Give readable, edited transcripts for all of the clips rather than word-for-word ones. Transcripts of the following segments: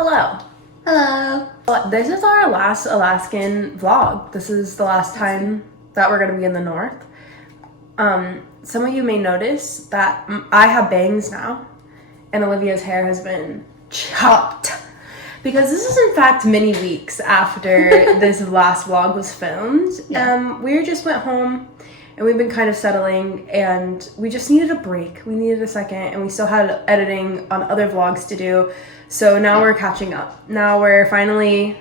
Hello. Hello. This is our last Alaskan vlog. This is the last time that we're going to be in the north. Some of you may notice that I have bangs now and Olivia's hair has been chopped because this is in fact many weeks after this last vlog was filmed. Yeah. We just went home and we've been kind of settling and we just needed a break. We needed a second and we still had editing on other vlogs to do. So now we're catching up. Now we're finally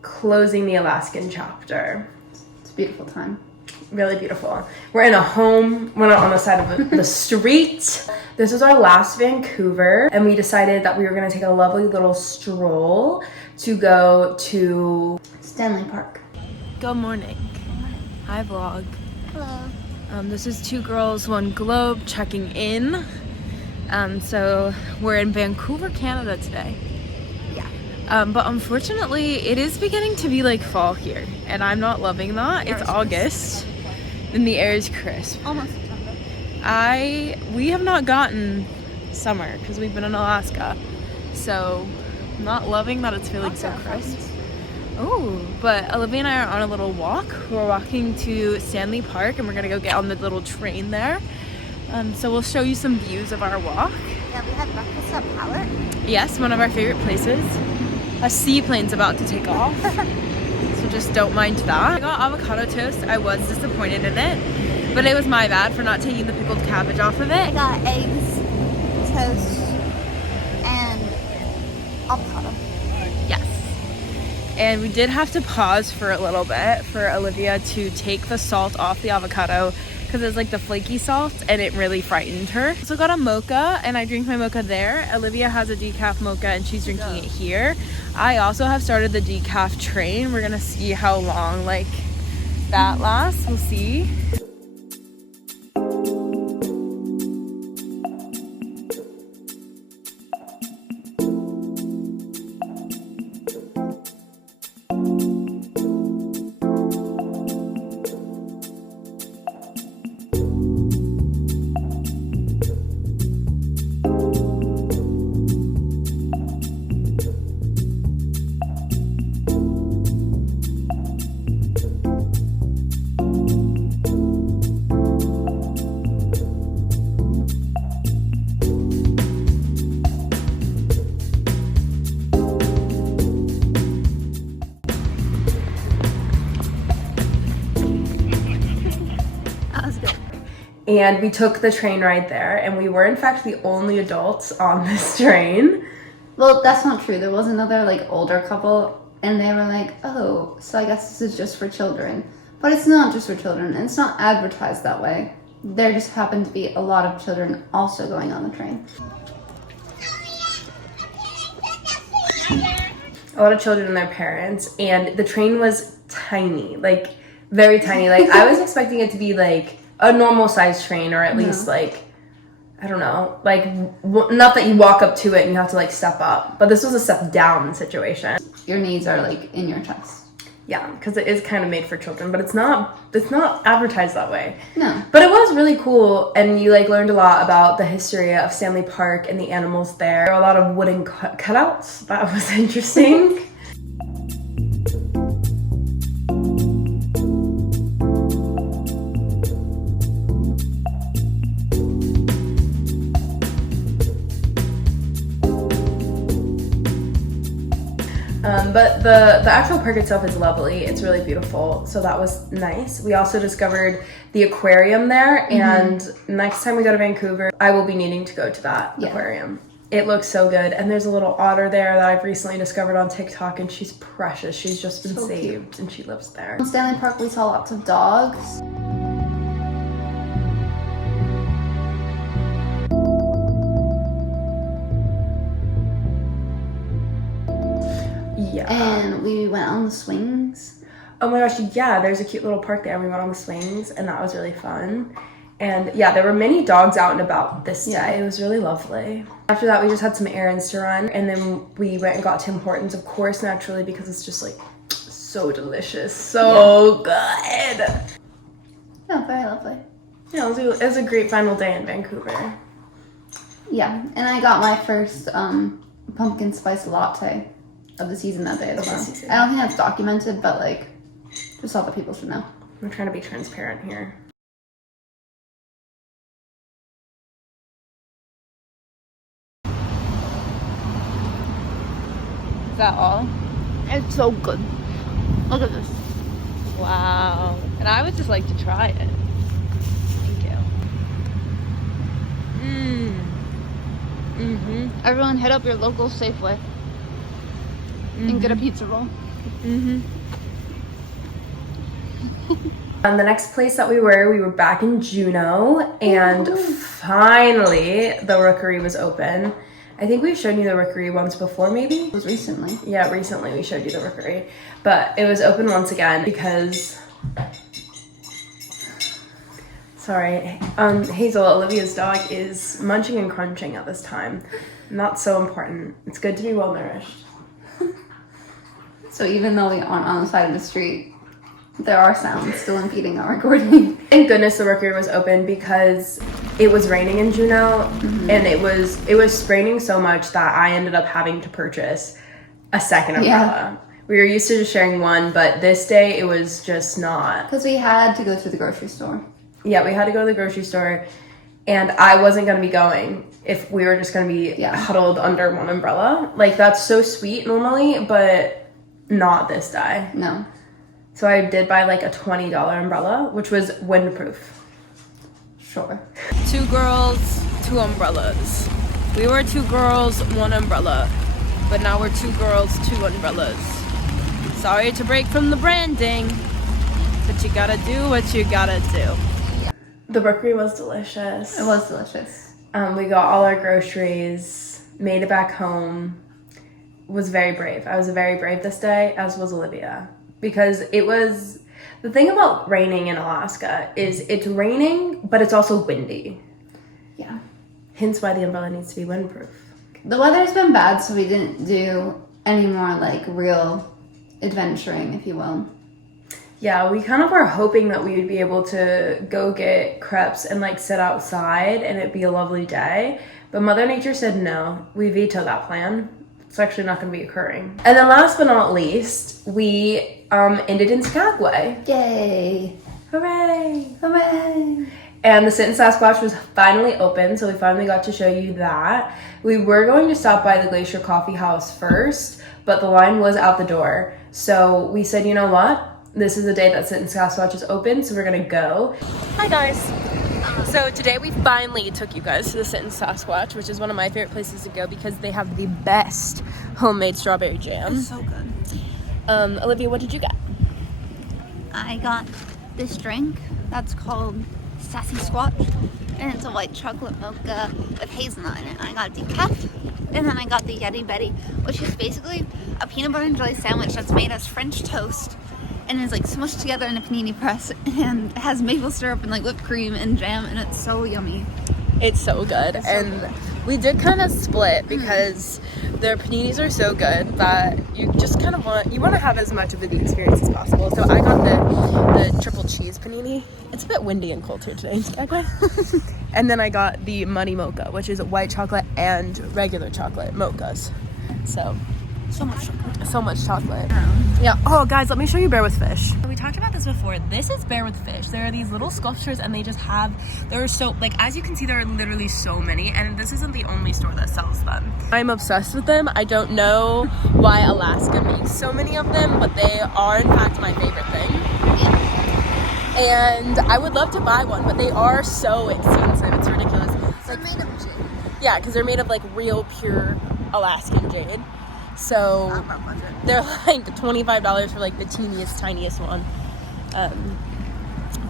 closing the Alaskan chapter. It's a beautiful time. Really beautiful. We're in a home. We're not on the side of the street. This was our last Vancouver and we decided that we were going to take a lovely little stroll to go to Stanley Park. Good morning. Hi vlog. Hello. This is Two Girls, One Globe checking in. So we're in Vancouver, Canada today. Yeah. But unfortunately, it is beginning to be like fall here, and I'm not loving that. It's August, and the air is crisp. Almost September. We have not gotten summer because we've been in Alaska, so I'm not loving that it's feeling so crisp. Oh, but Olivia and I are on a little walk. We're walking to Stanley Park, and we're gonna go get on the little train there. So we'll show you some views of our walk. Yeah, we had breakfast at Palette. Yes, one of our favorite places. A seaplane's about to take off, so just don't mind that. I got avocado toast. I was disappointed in it, but it was my bad for not taking the pickled cabbage off of I it. got eggs, toast, and avocado. Yes. And we did have to pause for a little bit for Olivia to take the salt off the avocado because it's like the flaky salt and it really frightened her. So I got a mocha and I drink my mocha there. Olivia has a decaf mocha and she's drinking it here. I also have started the decaf train. We're gonna see how long like that lasts. We'll see. And we took the train ride there, and we were in fact the only adults on this train. Well, that's not true. There was another like older couple, and they were like, "Oh, so I guess this is just for children." But it's not just for children, and it's not advertised that way. There just happened to be a lot of children also going on the train. A lot of children and their parents, and the train was tiny, like very tiny. Like I was expecting it to be like a normal size train, or at least like, I don't know, like not that you walk up to it and you have to like step up, but this was a step down situation. Your knees are like in your chest. Yeah, because it is kind of made for children, but it's not advertised that way. No. But it was really cool, and you like learned a lot about the history of Stanley Park and the animals there. There were a lot of wooden cutouts. That was interesting. But the actual park itself is lovely. It's really beautiful. So that was nice. We also discovered the aquarium there. And next time we go to Vancouver, I will be needing to go to that aquarium. It looks so good. And there's a little otter there that I've recently discovered on TikTok, and she's precious. She's just been saved and she lives there. In Stanley Park, we saw lots of dogs. Yeah. And we went on the swings. Oh my gosh, yeah, there's a cute little park there. We went on the swings and that was really fun. And yeah, there were many dogs out and about this day. It was really lovely. After that, we just had some errands to run, and then we went and got Tim Hortons, of course, naturally, because it's just like so delicious, so good. Oh, very lovely. Yeah, it was a great final day in Vancouver. Yeah, and I got my first pumpkin spice latte. of the season that day as Of the well. season. I don't think that's documented, but like, just all the people should know. I'm trying to be transparent here. Is that all? It's so good. Look at this. Wow. And I would just like to try it. Thank you. Mm-hmm. Everyone hit up your local Safeway and get a pizza roll. Mm-hmm. The next place that we were back in Juneau, and finally the Rookery was open. I think we've shown you the Rookery once before, maybe? It was recently. Yeah, recently we showed you the Rookery. But it was open once again because... Sorry, Hazel, Olivia's dog, is munching and crunching at this time. Not so important. It's good to be well nourished. So even though we aren't on the side of the street, there are sounds still impeding our recording. Thank goodness the Rookery was open because it was raining in Juneau, and it was raining so much that I ended up having to purchase a second umbrella. We were used to just sharing one, but this day it was just not. Because we had to go to the grocery store. Yeah, we had to go to the grocery store, and I wasn't going to be going if we were just going to be huddled under one umbrella. Like, that's so sweet normally, but not this day. No. So I did buy like a $20 umbrella, which was windproof. Sure. 2 girls, 2 umbrellas. We were 2 girls, 1 umbrella. But now we're 2 girls, 2 umbrellas. Sorry to break from the branding, but you gotta do what you gotta do. The Rookery was delicious. It was delicious. We got all our groceries, made it back home. Was very brave. I was very brave this day, as was Olivia. Because it was, the thing about raining in Alaska is it's raining, but it's also windy. Yeah. Hence why the umbrella needs to be windproof. The weather's been bad, so we didn't do any more like real adventuring, if you will. Yeah, we kind of were hoping that we would be able to go get crepes and like sit outside and it'd be a lovely day. But Mother Nature said no. We vetoed that plan. It's actually not going to be occurring. And then last but not least, we ended in Skagway. Yay! Hooray! Hooray! And the Sit and Sasquatch was finally open, so we finally got to show you that. We were going to stop by the Glacier Coffee House first, but the line was out the door. So we said, you know what? This is the day that Sit and Sasquatch is open, so we're gonna go. Hi guys! So today we finally took you guys to the Sit and Sasquatch, which is one of my favorite places to go because they have the best homemade strawberry jam. It's so good. Olivia, what did you get? I got this drink that's called Sassy Squatch, and it's a white chocolate mocha with hazelnut in it. I got decaf, and then I got the Yeti Betty, which is basically a peanut butter and jelly sandwich that's made as French toast and is like smushed together in a panini press, and it has maple syrup and like whipped cream and jam, and it's so yummy. It's so good. And we did kind of split because their paninis are so good that you just kind of want to have as much of the experience as possible. So I got the triple cheese panini. It's a bit windy and cold here today in Skagway. And then I got the muddy mocha, which is white chocolate and regular chocolate mochas. So much chocolate. Yeah. Oh, guys, let me show you Bear with Fish. We talked about this before. This is Bear with Fish. There are these little sculptures, and there are so, like, as you can see, there are literally so many, and this isn't the only store that sells them. I'm obsessed with them. I don't know why Alaska makes so many of them, but they are, in fact, my favorite thing. And I would love to buy one, but they are so expensive. It's ridiculous. They're made of jade. Yeah, because they're made of, like, real, pure Alaskan jade. So they're like $25 for like the tiniest one.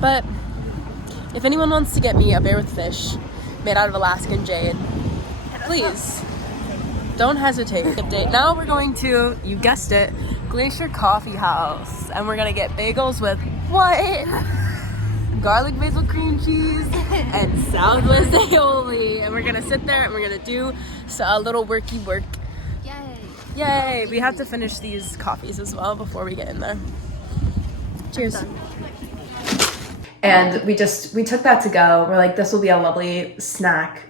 But if anyone wants to get me a Bear with Fish made out of Alaskan jade, please don't hesitate. Now we're going to, you guessed it, Glacier Coffee House, and we're gonna get bagels with what? Garlic basil cream cheese and Southwest aioli, and we're gonna sit there and we're gonna do a little worky work. Yay! We have to finish these coffees as well before we get in there. Cheers. And we took that to go. We're like, this will be a lovely snack,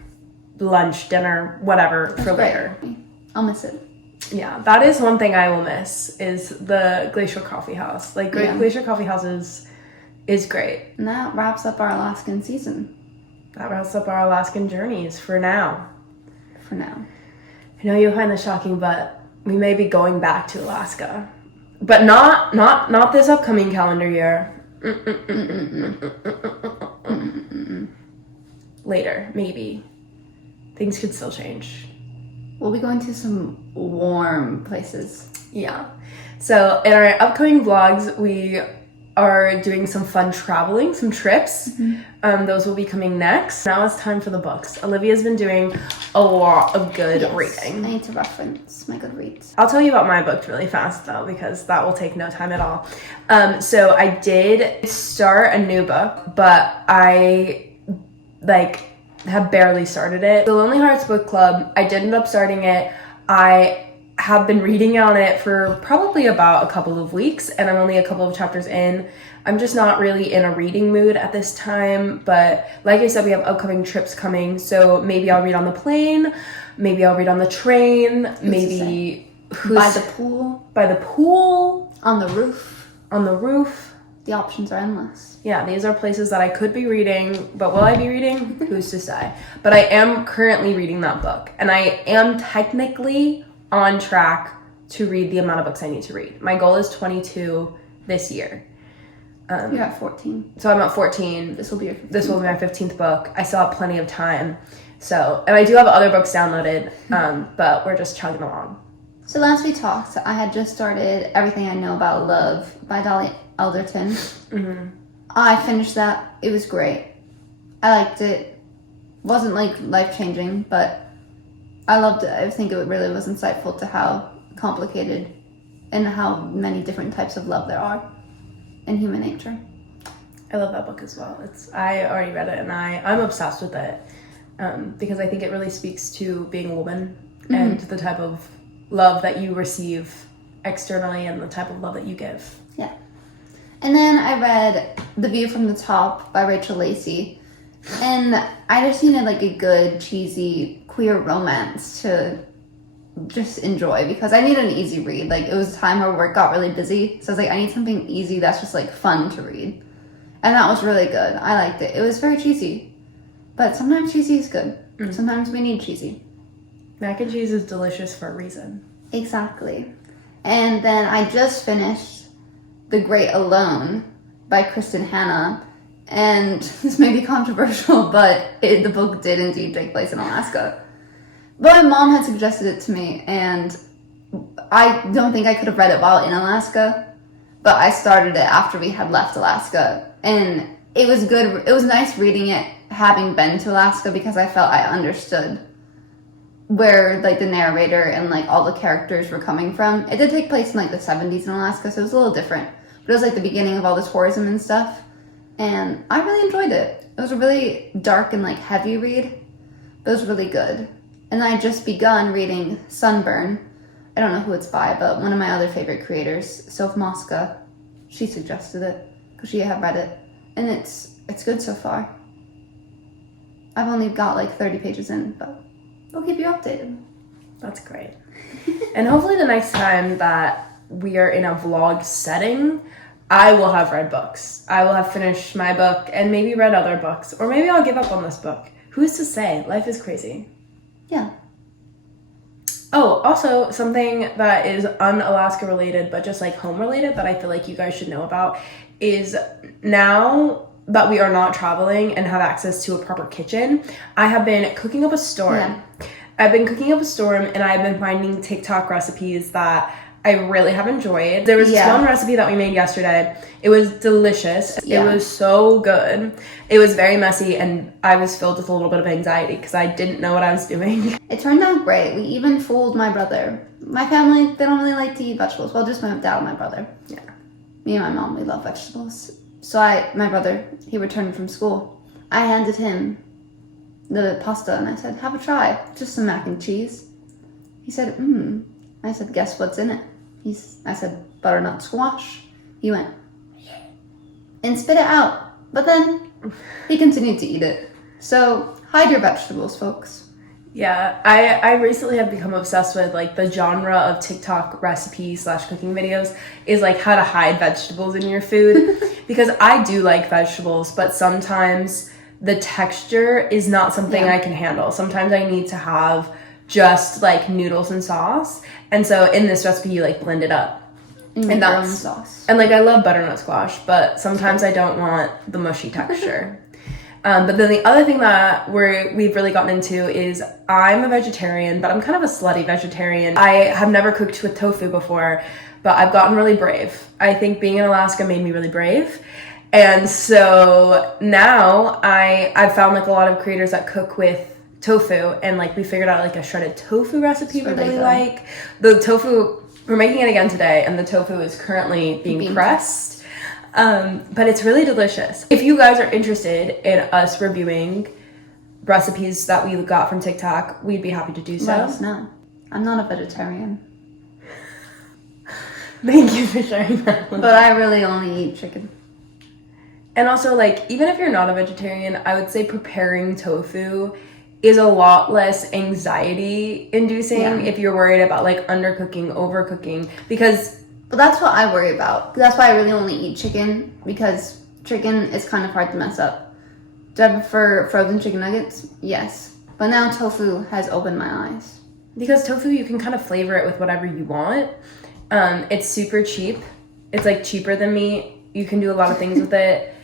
lunch, dinner, whatever for later. I'll miss it. Yeah, that is one thing I will miss is the Glacier Coffee House. Like, Glacier Coffee House is great. And that wraps up our Alaskan season. That wraps up our Alaskan journeys for now. For now. I know you'll find this shocking, but we may be going back to Alaska. But not this upcoming calendar year. Later, maybe. Things could still change. We'll be going to some warm places. Yeah. So in our upcoming vlogs, we are doing some fun traveling, some trips. Those will be coming next. Now it's time for the books. Olivia's been doing a lot of good reading. I need to reference my Goodreads. I'll tell you about my books really fast though, because that will take no time at all. So I did start a new book, but I have barely started it. The Lonely Hearts Book Club, I did end up starting it. I have been reading on it for probably about a couple of weeks, and I'm only a couple of chapters in. I'm just not really in a reading mood at this time, but like I said, we have upcoming trips coming, so maybe I'll read on the plane, maybe I'll read on the train, By the pool. By the pool. On the roof. On the roof. The options are endless. Yeah, these are places that I could be reading, but will I be reading? Who's to say? But I am currently reading that book, and I am technically on track to read the amount of books I need to read. My goal is 22 this year. You're at 14. So I'm at 14. This will be your 15th. This will be my 15th book. I still have plenty of time. So, and I do have other books downloaded, but we're just chugging along. So last we talked, I had just started Everything I Know About Love by Dolly Alderton. I finished that. It was great. I liked it. Wasn't like life-changing, but I loved it. I think it really was insightful to how complicated and how many different types of love there are in human nature. I love that book as well. I already read it, and I'm obsessed with it because I think it really speaks to being a woman and the type of love that you receive externally and the type of love that you give. Yeah. And then I read The View from the Top by Rachel Lacey, and I just needed like a good, cheesy, queer romance to just enjoy because I need an easy read. Like, it was a time where work got really busy, so I was like, I need something easy that's just like fun to read. And that was really good. I liked it. It was very cheesy, but sometimes cheesy is good. Sometimes we need cheesy. Mac and cheese is delicious for a reason. Exactly. And then I just finished The Great Alone by Kristen Hanna. And this may be controversial, but the book did indeed take place in Alaska. But my mom had suggested it to me, and I don't think I could have read it while in Alaska, but I started it after we had left Alaska. And it was good. It was nice reading it having been to Alaska because I felt I understood where like the narrator and like all the characters were coming from. It did take place in like the 70s in Alaska, so it was a little different. But it was like the beginning of all the tourism and stuff. And I really enjoyed it. It was a really dark and like heavy read, but it was really good. And I just begun reading Sunburn. I don't know who it's by, but one of my other favorite creators, Soph Mosca, she suggested it because she had read it. And it's good so far. I've only got like 30 pages in, but I'll keep you updated. That's great. And hopefully the next time that we are in a vlog setting, I will have read books. I will have finished my book and maybe read other books. Or maybe I'll give up on this book. Who's to say? Life is crazy. Yeah. Oh, also something that is un-Alaska related, but just like home related that I feel like you guys should know about is now that we are not traveling and have access to a proper kitchen, I have been cooking up a storm. Yeah. I've been cooking up a storm and I've been finding TikTok recipes that I really have enjoyed. There was this one recipe that we made yesterday. It was delicious. Yeah. It was so good. It was very messy and I was filled with a little bit of anxiety because I didn't know what I was doing. It turned out great. We even fooled my brother. My family, they don't really like to eat vegetables. Well, just my dad and my brother. Yeah. Me and my mom, we love vegetables. So my brother, he returned from school. I handed him the pasta and I said, have a try. Just some mac and cheese. He said, I said, guess what's in it? I said, butternut squash. He went, and spit it out. But then he continued to eat it. So hide your vegetables, folks. Yeah, I recently have become obsessed with like the genre of TikTok recipes / cooking videos is like how to hide vegetables in your food because I do like vegetables, but sometimes the texture is not something I can handle. Sometimes I need to have just like noodles and sauce, and so in this recipe you like blend it up. And that's sauce. And like I love butternut squash, but sometimes I don't want the mushy texture. But then the other thing that we've really gotten into is I'm a vegetarian, but I'm kind of a slutty vegetarian. I have never cooked with tofu before, but I've gotten really brave. I think being in Alaska made me really brave. And so now I've found like a lot of creators that cook with tofu, and like we figured out like a shredded tofu recipe we really like. The tofu, we're making it again today, and the tofu is currently being pressed. But it's really delicious. If you guys are interested in us reviewing recipes that we got from TikTok, we'd be happy to do so. Let us know. I'm not a vegetarian. Thank you for sharing that. But I really only eat chicken. And also, like, even if you're not a vegetarian, I would say preparing tofu is a lot less anxiety inducing if you're worried about like undercooking, overcooking, because But that's what I worry about. That's why I really only eat chicken, because chicken is kind of hard to mess up. Do I prefer frozen chicken nuggets? Yes. But now tofu has opened my eyes. Because tofu, you can kind of flavor it with whatever you want. It's super cheap. It's like cheaper than meat. You can do a lot of things with it.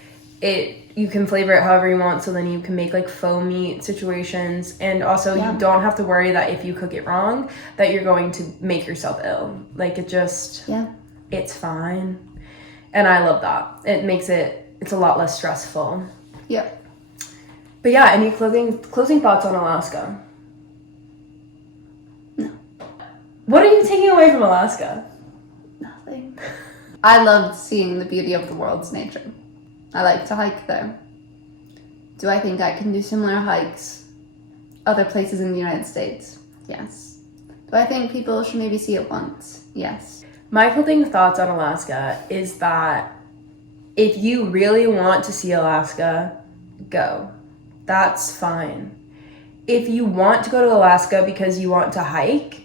You can flavor it however you want, so then you can make like faux meat situations. And also you don't have to worry that if you cook it wrong, that you're going to make yourself ill. Like it just, it's fine. And I love that. It makes it's a lot less stressful. Yep. But yeah, any closing thoughts on Alaska? No. What are you taking away from Alaska? Nothing. I loved seeing the beauty of the world's nature. I like to hike there. Do I think I can do similar hikes other places in the United States? Yes. Do I think people should maybe see it once? Yes. My closing thoughts on Alaska is that if you really want to see Alaska, go. That's fine. If you want to go to Alaska because you want to hike,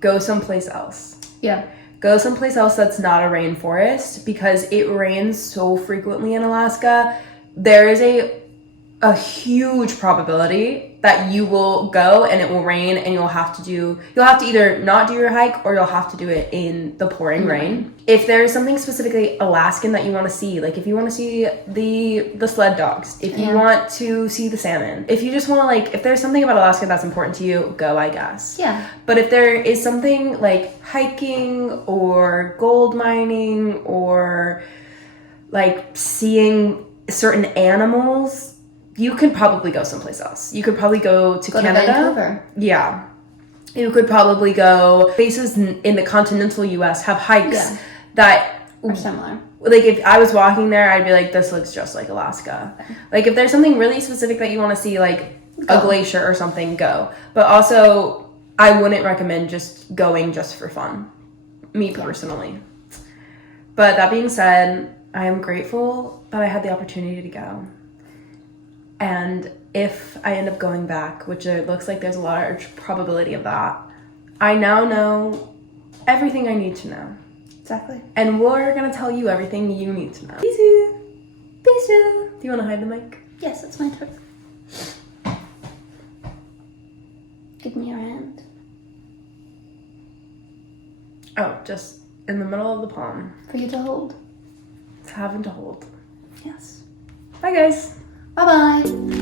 go someplace else. Yeah. Go someplace else that's not a rainforest, because it rains so frequently in Alaska. There is a huge probability that you will go and it will rain, and you'll have to either not do your hike, or you'll have to do it in the pouring rain. If there's something specifically Alaskan that you want to see, like if you want to see the sled dogs, if you want to see the salmon, if you just want to like, if there's something about Alaska that's important to you, go, I guess. Yeah. But if there is something like hiking or gold mining or like seeing certain animals, you could probably go someplace else. You could probably go to Canada. To Vancouver. Yeah. You could probably go places in the continental US have hikes that are similar. Like if I was walking there, I'd be like, this looks just like Alaska. Okay. Like if there's something really specific that you want to see, like a glacier or something, go. But also, I wouldn't recommend just going just for fun. Me personally. But that being said, I am grateful that I had the opportunity to go. And if I end up going back, which it looks like there's a large probability of that, I now know everything I need to know. Exactly. And we're going to tell you everything you need to know. Bisous. Bisous. Do you want to hide the mic? Yes, it's my turn. Give me your hand. Oh, just in the middle of the palm. For you to hold. It's having to hold. Yes. Bye, guys. Bye-bye.